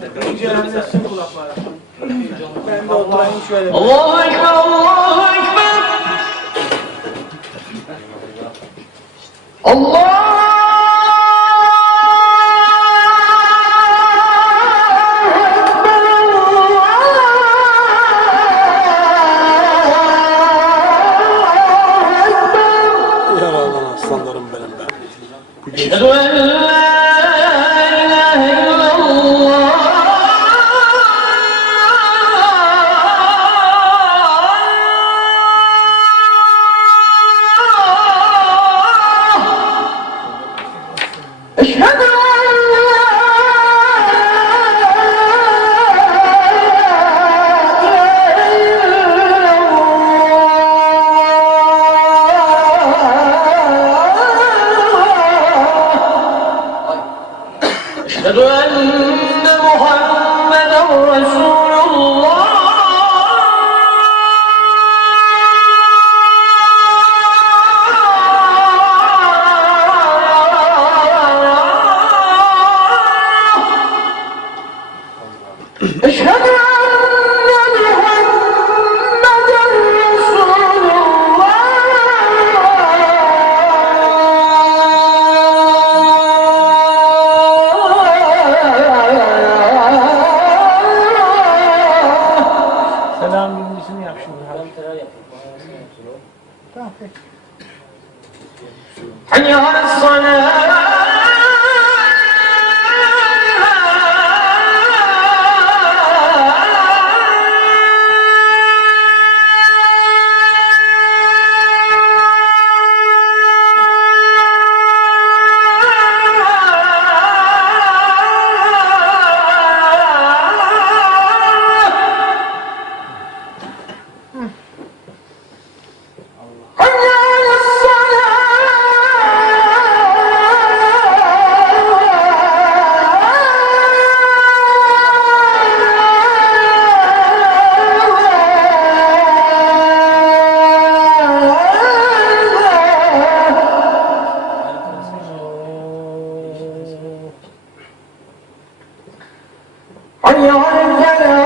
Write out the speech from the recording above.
Cehennemsin kulaklara. Ben de oturayım şöyle. Allahu Ekber, Allahu Ekber. Allah! Yaralan aslanlarım benim be. Eşhedü en la ilahe illallah. Eşhedü en la أشهد أن محمدا رسول الله أشهد أن محمدا رسول Selam birincisini yap şimdi. Tamam peki. حي على الصلاة حي على الفلاح